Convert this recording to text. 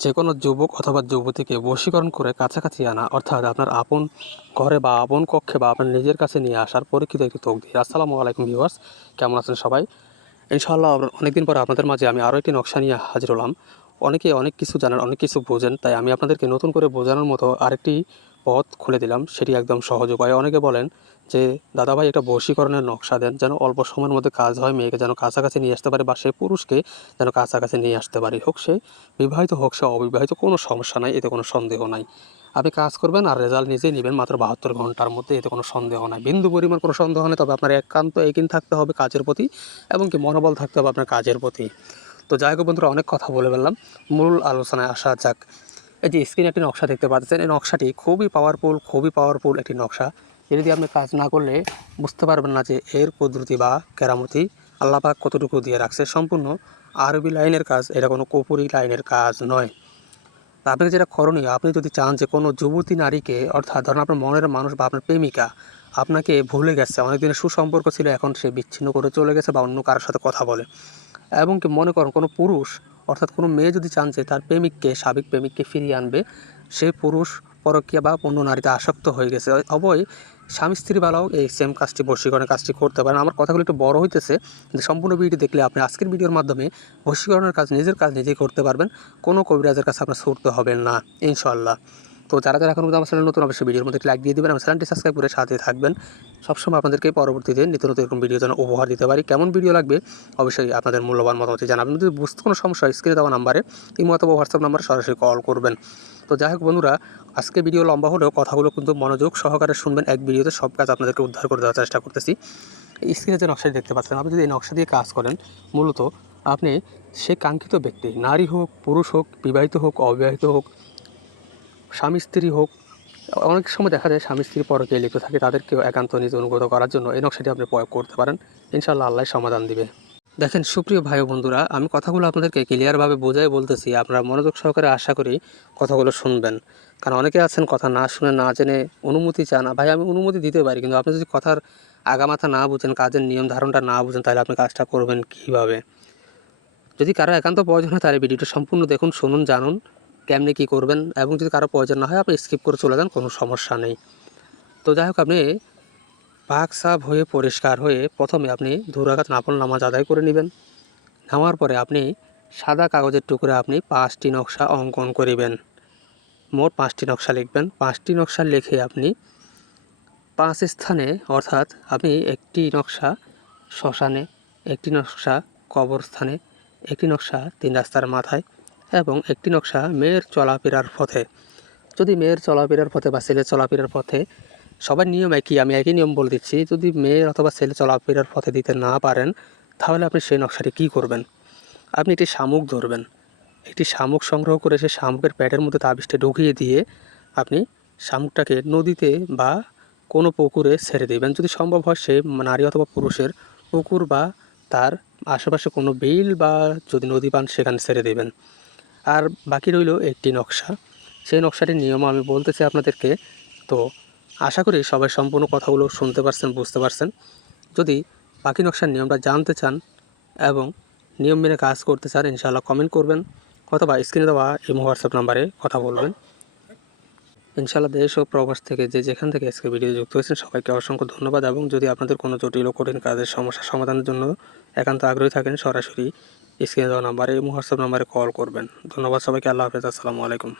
যেকোনো যুবক অথবা যুবতীকে বশীকরণ করে কাছাকাছি আনা, অর্থাৎ আপনার আপন ঘরে বা আপন কক্ষে বা আপনার নিজের কাছে নিয়ে আসার পরীক্ষিত একটি তকদির। আসসালামু আলাইকুম ভিউয়ার্স, কেমন আছেন সবাই? ইনশাআল্লাহ অনেকদিন পরে আপনাদের মাঝে আমি আরও একটি নকশা নিয়ে হাজির হলাম। অনেকে অনেক কিছু জানেন, অনেক কিছু বোঝেন, তাই আমি আপনাদেরকে নতুন করে বোঝানোর মতো আরেকটি পথ খুলে দিলাম। সেটি একদম সহজ উপায়। অনেকে বলেন যে দাদাভাই একটা বশীকরণের নকশা দেন, যেন অল্প সময়ের মধ্যে কাজ হয়, মেয়েকে যেন কাছাকাছি নিয়ে আসতে পারে বা সে পুরুষকে যেন কাছাকাছি নিয়ে আসতে পারে, হোক সে বিবাহিত হোক সে অবিবাহিত, কোনো সমস্যা নাই, এতে কোনো সন্দেহ নাই। আপনি কাজ করবেন আর রেজাল্ট নিজেই নেবেন মাত্র 72 ঘন্টার মধ্যে, এতে কোনো সন্দেহ নাই, বিন্দু পরিমাণ কোনো সন্দেহ নেই। তবে আপনার একান্ত একিন থাকতে হবে কাজের প্রতি এবং কি মনোবল থাকতে হবে আপনার কাজের প্রতি। তো যাই হোক বন্ধুরা, অনেক কথা বলে ফেললাম, মূল আলোচনায় আসা যাক। এই যে স্ক্রিনে একটি নকশা দেখতে পাচ্ছেন, এই নকশাটি খুবই পাওয়ারফুল একটি নকশা। এ যদি আপনি কাজ না করলে বুঝতে পারবেন না যে এর কুদরতি বা কেরামতি আল্লাহ পাক কতটুকু দিয়ে রাখছে। সম্পূর্ণ আরবি লাইনের কাজ, এটা কোনো কপুরি লাইনের কাজ নয়। আপনাকে যেটা করণীয়, আপনি যদি চান যে কোনো যুবতী নারীকে, অর্থাৎ ধরুন আপনার মনের মানুষ বা আপনার প্রেমিকা আপনাকে ভুলে গেছে, অনেকদিনের সুসম্পর্ক ছিল, এখন সে বিচ্ছিন্ন করে চলে গেছে বা অন্য কারোর সাথে কথা বলে, এবং কি মনে করুন কোনো পুরুষ অর্থাৎ কোনো মেয়ে যদি চান যে তার প্রেমিককে, সাবেক প্রেমিককে ফিরিয়ে আনবে, সে পুরুষ পরকীয়া বা অন্য নারীতে আসক্ত হয়ে গেছে, অবশ্যই স্বামী স্ত্রী বেলাও এই সেম কাজটি, বশীকরণের কাজটি করতে পারেন। আমার কথাগুলো একটু বড় হইতেছে, কিন্তু সম্পূর্ণ ভিডিও দেখলে আপনি আজকের ভিডিওর মাধ্যমে বশীকরণের কাজ, নিজের কাজ নিজেই করতে পারবেন। কোনো কবিরাজের কাছে আপনার ছুটতে হবে না ইনশাআল্লাহ। তো যারা এখন আমার চ্যানেল নতুন, অবশ্যই ভিডিওর মধ্যে লাইক দিয়ে দেবেন, আমার চ্যানেলটি সাবস্ক্রাইব করে সাথে থাকবেন। সবসময় আপনাদেরকে পরবর্তীতে নিত্য নতুন এরকম ভিডিও যেন উপহার দিতে পারি। কেমন ভিডিও লাগবে অবশ্যই আপনাদের মূল্যবান মতামত জানাবেন। যদি বুঝতে কোনো সমস্যা হয়, স্ক্রিনে দেওয়া নাম্বারে ইমো অথবা হোয়াটসঅ্যাপ নাম্বারে সরাসরি কল করবেন। তো যাই হোক বন্ধুরা, আজকে ভিডিও লম্বা হলেও কথাগুলো কিন্তু মনোযোগ সহকারে শুনবেন। এক ভিডিওতে সব কাজ আপনাদেরকে উদ্ধার করে দেওয়ার চেষ্টা করতেছি। এই স্ক্রিনে যে নকশাটি দেখতে পাচ্ছেন, আপনি যদি এই নকশা দিয়ে কাজ করেন, মূলত আপনি সে কাঙ্ক্ষিত ব্যক্তি, নারী হোক, পুরুষ হোক, বিবাহিত হোক, অবিবাহিত হোক, স্বামী স্ত্রী হোক, অনেক সময় দেখা যায় স্বামী স্ত্রী পরকীয়ায় লিপ্ত থাকে, তাদেরকেও একান্ত নিজে অনুগত করার জন্য এই নকশাটি আপনি প্রয়োগ করতে পারেন। ইনশাআল্লাহ আল্লাহ সমাধান দিবে। দেখেন সুপ্রিয় ভাই ও বন্ধুরা, আমি কথাগুলো আপনাদেরকে ক্লিয়ারভাবে বোঝাই বলতেছি, আপনারা মনোযোগ সহকারে আশা করি কথাগুলো শুনবেন। কারণ অনেকে আছেন কথা না শুনে না জেনে অনুমতি চান। ভাই আমি অনুমতি দিতে পারি, কিন্তু আপনি যদি কথার আগামাথা না বুঝেন, কাজের নিয়ম ধারণটা না বুঝেন, তাহলে আপনি কাজটা করবেন কীভাবে? যদি কারো একান্ত প্রয়োজন হয় তাহলে ভিডিওটা সম্পূর্ণ দেখুন, শুনুন, জানুন কেমনি কী করবেন, এবং যদি কারো প্রয়োজন না হয় আপনি স্কিপ করে চলে যান, কোনো সমস্যা নেই। তো যাই হোক, আপনি পাক সাফ হয়ে পরিষ্কার হয়ে প্রথমে আপনি 2 রাকাত নফল নামাজ আদায় করে নেবেন। নামার পরে আপনি সাদা কাগজের টুকরা আপনি 5টি নকশা অঙ্কন করিবেন। মোট 5টি নকশা লিখবেন। 5টি নকশা লিখে আপনি 5 স্থানে, অর্থাৎ আপনি একটি নকশা শ্মশানে, একটি নকশা কবরস্থানে, একটি নকশা 3 রাস্তার মাথায় এবং একটি নকশা মেয়ের চলাফেরার পথে। যদি মেয়ের চলাফেরার পথে বা ছেলের চলাফেরার পথে, সবার নিয়ম একই, আমি একই নিয়ম বলে দিচ্ছি, যদি মেয়ের অথবা ছেলে চলাফেরার পথে দিতে না পারেন, তাহলে আপনি সেই নকশাটি কী করবেন? আপনি একটি শামুক ধরবেন। একটি শামুক সংগ্রহ করে সেই শামুকের পেটের মধ্যে তাবিজটা ঢুকিয়ে দিয়ে আপনি শামুকটাকে নদীতে বা কোনো পুকুরে ছেড়ে দেবেন। যদি সম্ভব হয় সে নারী অথবা পুরুষের পুকুর বা তার আশেপাশে কোনো বিল বা যদি নদী পান সেখানে ছেড়ে দেবেন। আর বাকি রইল একটি নকশা। সেই নকশাটির নিয়ম আমি বলতেছি আপনাদেরকে। তো আশা করি সবাই সম্পূর্ণ কথাগুলো শুনতে পারছেন, বুঝতে পারছেন। যদি বাকি নকশার নিয়মটা জানতে চান এবং নিয়ম মেনে কাজ করতে চান, ইনশাআল্লাহ কমেন্ট করবেন অথবা স্ক্রিনে দেওয়া ইমো হোয়াটসঅ্যাপ নাম্বারে কথা বলবেন। ইনশাআল্লাহ দেশ ও প্রবাস থেকে যে যেখান থেকে আজকে ভিডিও যুক্ত হয়েছেন সবাইকে অসংখ্য ধন্যবাদ। এবং যদি আপনাদের কোনো জটিল ও কঠিন কাজের সমস্যা সমাধানের জন্য একান্ত আগ্রহী থাকেন, সরাসরি স্ক্রিনে দেওয়া নাম্বারে ইমো হোয়াটসঅ্যাপ নাম্বারে কল করবেন। ধন্যবাদ সবাইকে। আল্লাহ হাফেজ। আসসালামু আলাইকুম।